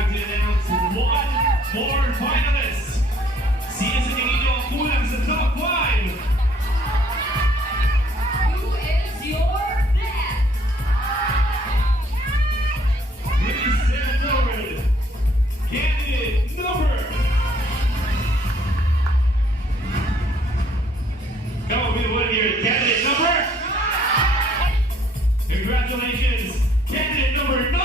have to announce one more finalist. Sino sa tingin niyo ang kulang sa top 5? Who is your best? Please step forward. Candidate number. Come on, we want to hear candidate number. Congratulations, candidate number 9.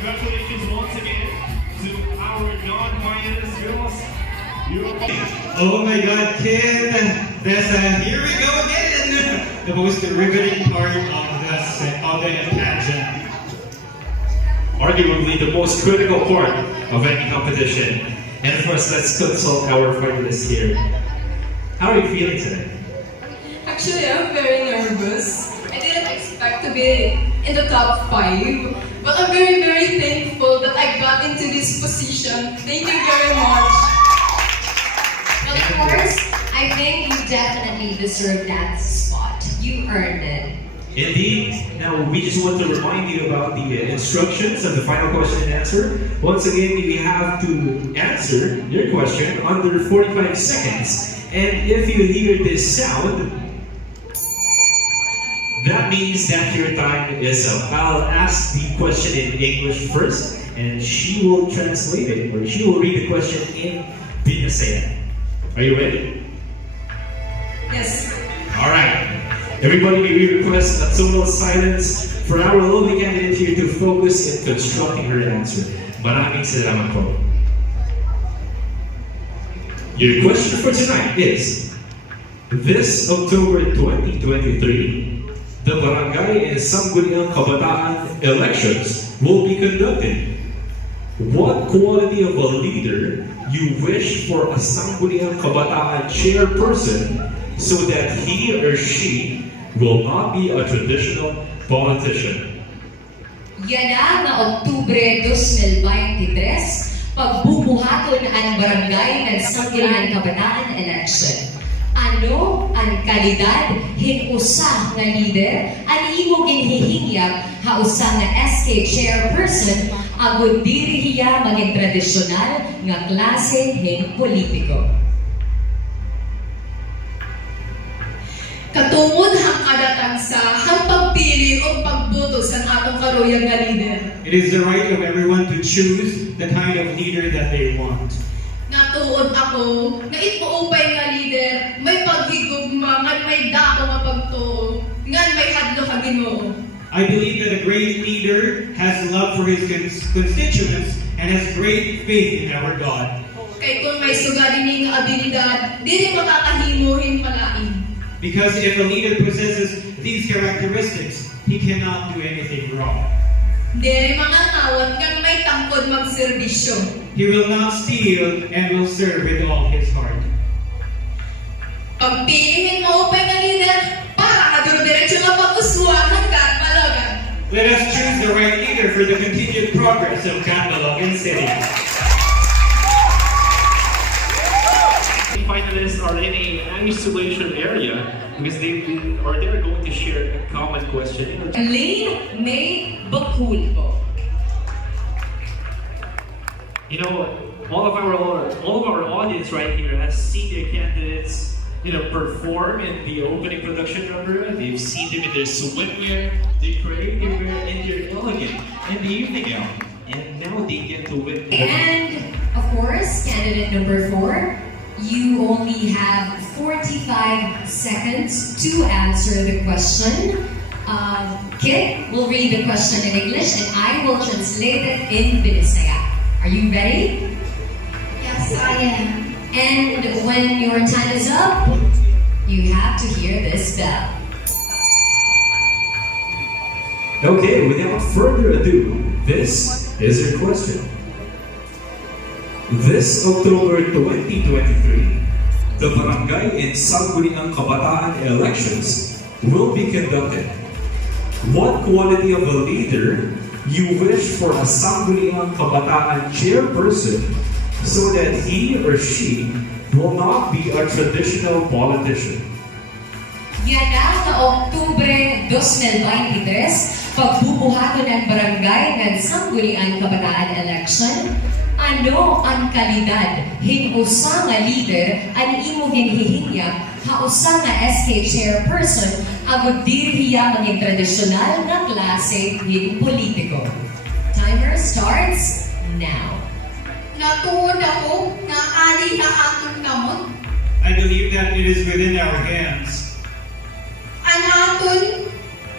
Congratulations once again to our non-finalist girls. Oh my God, Ken, here we go again! The most riveting part of the pageant. Arguably the most critical part of any competition. And of course, let's consult our finalists here. How are you feeling today? Actually, I'm very nervous. I didn't expect to be in the top 5, but I'm very, very thankful that I got into this position. Thank you very much. Well, of course, I think you definitely deserve that spot. You earned it. Indeed. Now, we just want to remind you about the instructions of the final question and answer. Once again, you have to answer your question under 45 seconds. And if you hear this sound, that means that your time is up. I'll ask the question in English first, and she will translate it, or she will read the question in Bisaya. Are you ready? Yes. Alright. Everybody, we request a total silence for our lovely candidate here to focus in constructing her answer. Maraming salamat po. Your question for tonight is, this October 2023, the Barangay and Sangguniang Kabataan elections will be conducted. What quality of a leader you wish for a Sangguniang Kabataan chairperson so that he or she will not be a traditional politician? Yan na Oktubre 2023, pagbubuhaton ang barangay ng Sangguniang Kabataan election. Ano ang kalidad hinusa nga leader ang imo ginhihingyag hausa nga SK chairperson agud diri hiya maging tradisyonal nga klase ng politiko. Katungod hang kadatang sa hang pagpili o pagboto sa atong karuyang nga leader. It is the right of everyone to choose the kind of leader that they want. Natuod ako na ipuupay nga leader, may paghigugma, ngan may dako nga pagtuo, ngan may hadlo ka Ginoo. I believe that a great leader has love for his constituents and has great faith in our God. Kay kung may suga din nga abilidad, dili makakahimuhin palain. Because if a leader possesses these characteristics, he cannot do anything wrong. Dili mga tawad ngan may tangkod magserbisyo. He will not steal and will serve with all his heart. Pagpilihin mo upay nga leader, para kaduro-diretso nga pag-uswa hanggang Palagan. Let us choose the right leader for the continued progress of Catbalogan City. The finalists are in an isolation area because they're going to share a common question. Lane May Bakulpo. You know, all of our audience right here has seen their candidates, perform in the opening production number. They've seen them in their swimwear, their creative wear, and their elegant in the evening gown. And now they get to win. And, of course, candidate number 4, you only have 45 seconds to answer the question. Kit will read the question in English and I will translate it in Bisaya. Are you ready? Yes, I am. And when your time is up, you have to hear this bell. Okay, without further ado, this is your question. This October 2023, the Barangay and Sangguniang Kabataan elections will be conducted. What quality of a leader you wish for a Sangguniang Kabataan chairperson so that he or she will not be a traditional politician? Yan na Oktubre 2023, pagbubuhaton ng barangay ng Sangguniang Kabataan Election. Ano ang kalidad hinusa nga leader ang imo ginhihinya hausa nga SK chairperson agud dirhiya maging tradisyonal nga klase ng politiko. Timer starts now. Natuod ako nga ali na akong kamot. I believe that it is within our hands Ang aton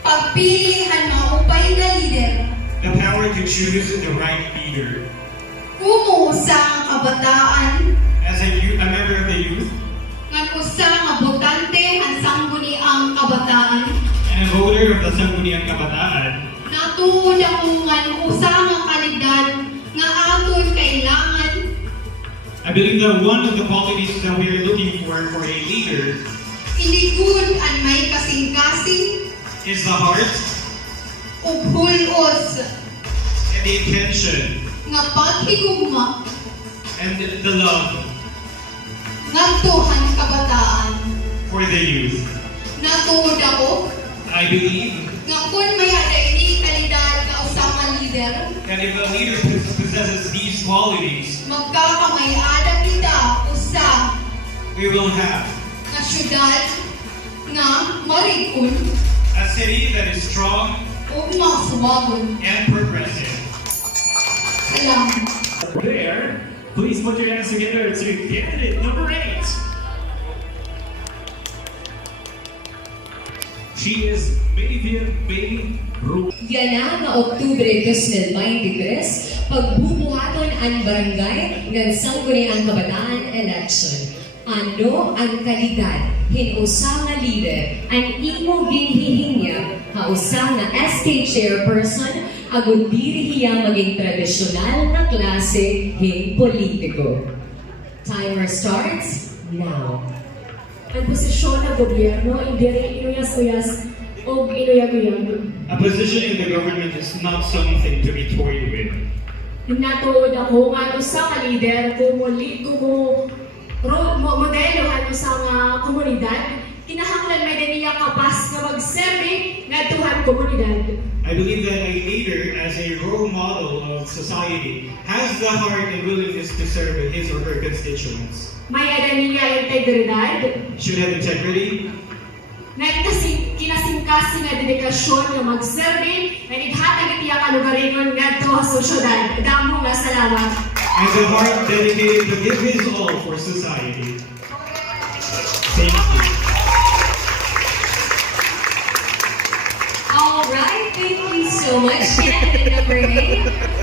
pagpilihan maupay na leader. the power to choose the right leader. Kumusa ang kabataan As a member of the youth nga usa nga botante ang sangguniang kabataan. and a voter of the Sangguniang Kabataan, Natuod ako nga usa nga kalidad nga aton kailangan. I believe that one of the qualities that we are looking for a leader Iligud ang may kasing-kasing is the heart ug hulos and the intention nga paghigugma and the love ngadtuhan kabataan. for the youth. Natuod ako I believe nga kung may adayni kalidad nga usa nga leader, that if a leader possesses these qualities, magkakamay-ada kita usa we will have nga syudad nga marikon a city that is strong ug masuwagon. and progressive. Salamat. There, please put your hands together to candidate number 8. She is Mavian May Ru. Yan na nga Oktubre 2023, pagbubuhaton ang barangay ng Sangguniang Kabataan Election. Ano ang kalidad hinusa nga leader ang imo ginhihinya hausa nga SK chairperson agud dirhiya maging tradisyonal nga klase ng politiko. Timer starts now. Ang posisyon ng gobyerno hindi rin inuyas-uyas o inuyag-uyag. A position in the government is not something to be toyed with. Natuod ako nga usa ka leader modelo ang usa nga komunidad, kinahanglan may daniya kapas nga magserbi nga tuhan komunidad. I believe that a leader, as a role model of society, has the heart and willingness to serve his or her constituents. May daniya integridad, Should have integrity, kinasingkasing nga dedikasyon nga magserbi, nga nighatag itiya ka lugaringon nga to sa syudad. Damo nga salamat. and the heart dedicated to give his all for society. Thank you. All right, thank you so much, candidate number 8.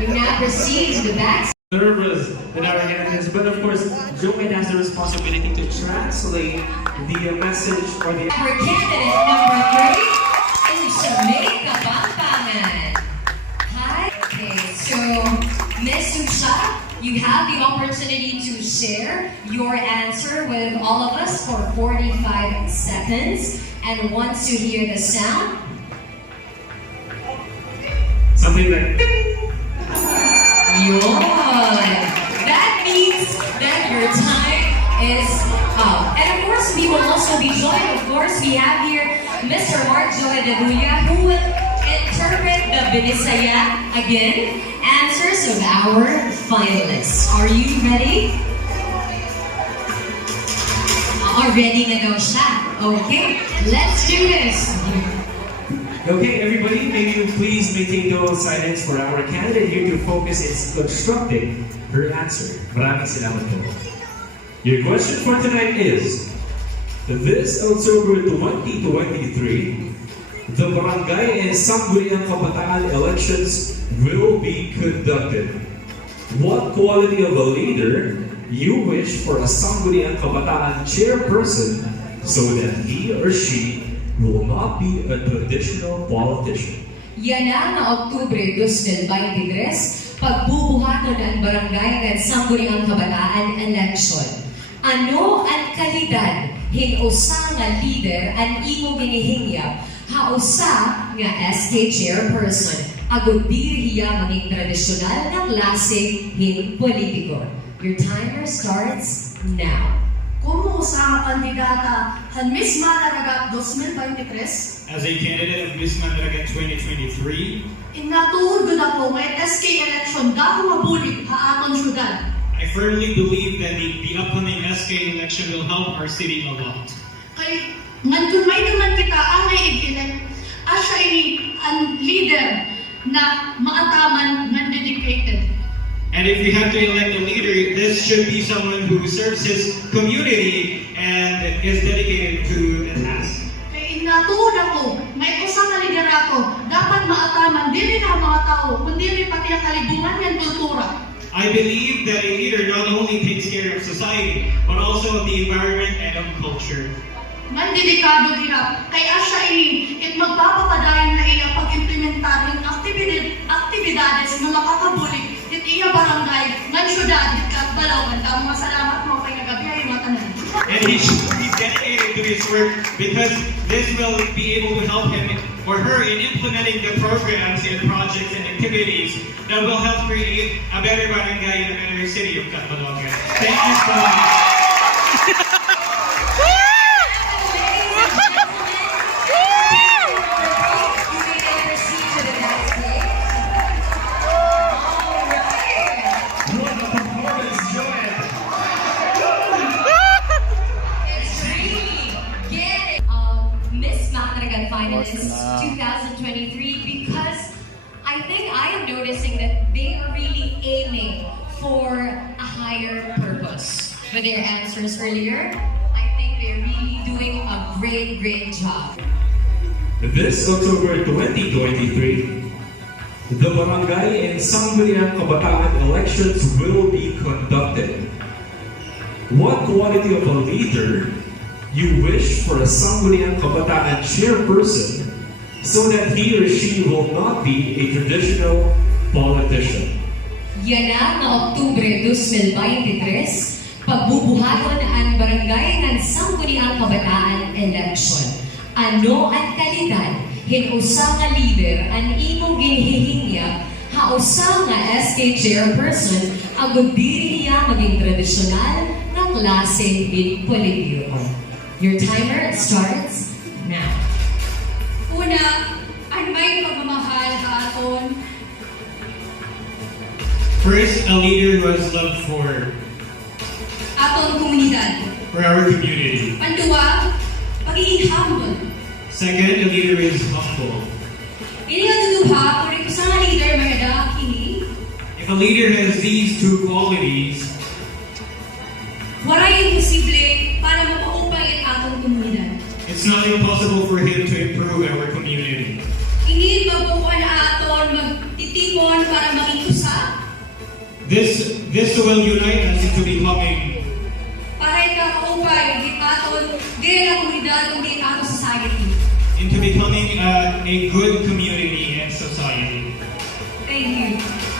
We now proceed to the back. Nervous in our candidates, but of course, Joanne has the responsibility to translate the message or the. Our candidate number 3 is Jamaica Bambangan. Hi. Okay, so Ms. Susha, you have the opportunity to share your answer with all of us for 45 seconds. And once you hear the sound, Something like. Yun. That means that your time is up. And of course, we will also be joined. Of course, we have here Mr. Mark Joy de Buya, who will interpret the Binisaya again, answers of our finalists. Are you ready? Ready na daw siya. Okay, let's do this. Okay, everybody, may you please maintain total silence for our candidate here to focus in constructing her answer. Maraming salamat po. Your question for tonight is, this October 2023, the Barangay and Sangguniang Kabataan elections will be conducted. What quality of a leader you wish for a Sangguniang Kabataan chairperson so that he or she will not be a traditional politician? Yan na nga Oktubre 2023, pagbubuhaton ang barangay ng Sangguniang Kabataan election. Ano ang kalidad hinusa nga leader ang imo ginihinya Hausa nga SK chairperson, agud diri hiya maging tradisyonal nga klase hin politiko. Your timer starts now. Como sa kandidata han Miss Manaragat 2023, As a candidate of Miss Mandaragat 2023, inatuhod gud ako nga SK election dako mabulig ha aton syudad. I firmly believe that the upcoming SK election will help our city a lot. Kay ngantud may naman kita ang naiigilin, asya ini ang leader na maataman nga dedicated. And if we have to elect a leader, this should be someone who serves his community and is dedicated to the task. Kay inatuhod ako, may usa ka liderato dapat maataman dili na ang mga tao kundi rin pati ang kalibungan ng kultura. I believe that a leader not only takes care of society, but also of the environment and of culture. Man dedikado hirap, kay asya ini it magpapapadayon na iya pag-implementar ng aktibidades na makakabulig it iya barangay ngan syudad kat Balawan. Mga salamat mo kay nagabiyahe mga tanan. And he should be dedicated to his work because this will be able to help him or her in implementing the programs and projects and activities that will help create a better barangay and a better city of Catalonia. Thank you so much. What a performance, Joel! Miss Manaragat finalists 2023 because I think I am noticing that they are really aiming for a higher purpose with their answers earlier. I think they're really doing a great job. This October 2023, the Barangay and Sangguniang Kabataan elections will be conducted. What quality of a leader you wish for a Sangguniang Kabataan chairperson so that he or she will not be a traditional politician? Yan na Oktubre 2023, pagbubuhaton ang barangay ng Sangguniang Kabataan election. Ano ang kalidad, hinusa nga leader ang imong ginhihinya, hausa nga SK chairperson, agud diri niya maging tradisyonal nga klase in politiko. Your timer starts now. Una, ang may pagmamahal ha aton. First, a leader who has love for Aton komunidad. our community. Panduwa, pagiging humble. Second, a leader is humble. Ini nga tuduha, kung ito sa leader may ada kini, If a leader has these two qualities, waray imposible para mapaupay ang atong komunidad. it's not impossible for him to improve our community. Ini magbukuan na aton, magtitipon para maging usa, This will unite us into becoming para ikapaupay di aton, di lang komunidad, kundi aton society. a good community and society. Thank you.